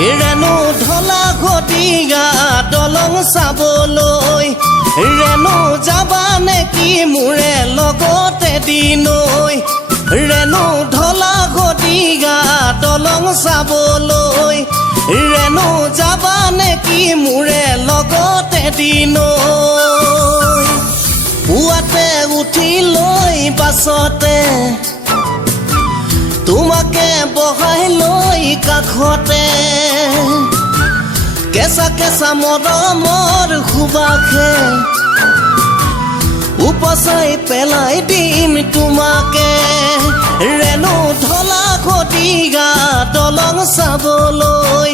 ৰেণু ঢলা ঘটিগা দলং চাবলৈ ৰেণু যাবা নেকি মোৰে লগতে দিনৈ ৰেণু ঢলা ঘটিগা দলং চাবলৈ ৰেণু যাবা নেকি মোৰে লগতে দিনৈ পুৱাতে উঠি লৈ বাছতে তোমাকে বহাই লৈ কাষতে কেঁচা কেঁচা মৰমৰ সুবাসে উপচাই পেলাই দিম তোমাকে ৰেণু ঢলা ঘটিগা দলং চাবলৈ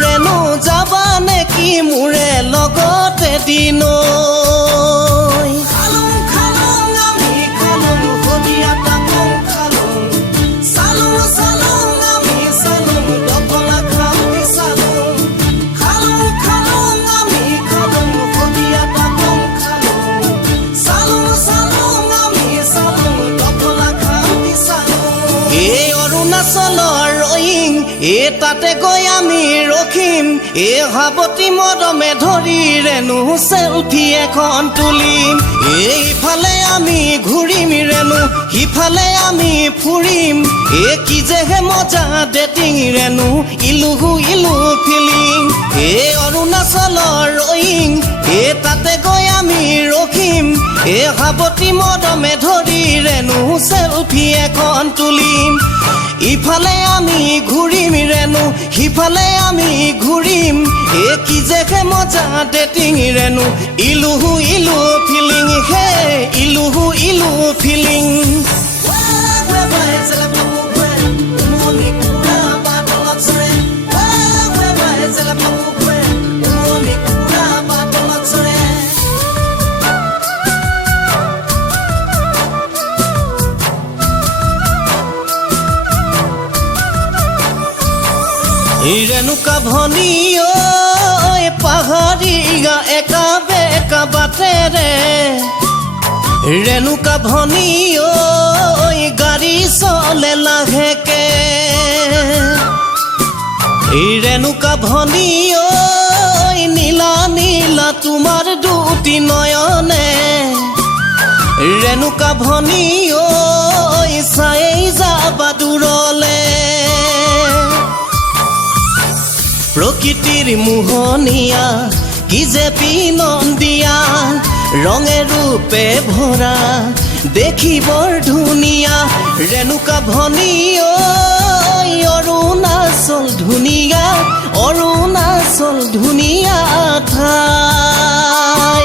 ৰেণু যাবা নেকি মোৰে লগতে দিনৈ তাতে গৈ আমি ৰখিম হাবতী মৰমে ধৰি ৰেণু চেলফি এখন তুলিম এইফালে আমি ঘূৰিম ৰেণু সিফালে আমি ফুৰিম কি যেহে মজা ডেটিং ৰেণু ইলুহু ইলু ফিলিং অৰুণাচলৰ ৰয়িং তাতে গৈ আমি ৰখিম হাবতী মৰমে ধৰি ৰেণু চেলফি এখন তুলিম ইফালে আমি ঘূৰিম ৰেণু সিফালে আমি ঘূৰিম কি যেহে মজা ডেটিং ৰেণু ইলুহু ইলু ফিলিং হে ইলুহু ইলু ফিলিং ৰেণুকা ভনী ঐ পাহাৰীগা একা বেকা বাটেৰে ৰেণুকা ভনী ঐ গাড়ী চলে লাহেকে ৰেণুকা ভনী ঐ নীলা নীলা তোমাৰ দুটি নয়নে ৰেণুকা ভনী ঐ চাই যাবা দূৰলে প্ৰকৃতিৰ মোহনীয়া কি যে বিনন্দীয়া ৰঙে ৰূপে ভৰা দেখি বৰ ধুনীয়া ৰেণুকা ভনী ঐ অৰুণাচল ধুনীয়া অৰুণাচল ধুনীয়া ঠাই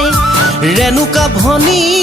ৰেণুকা ভনী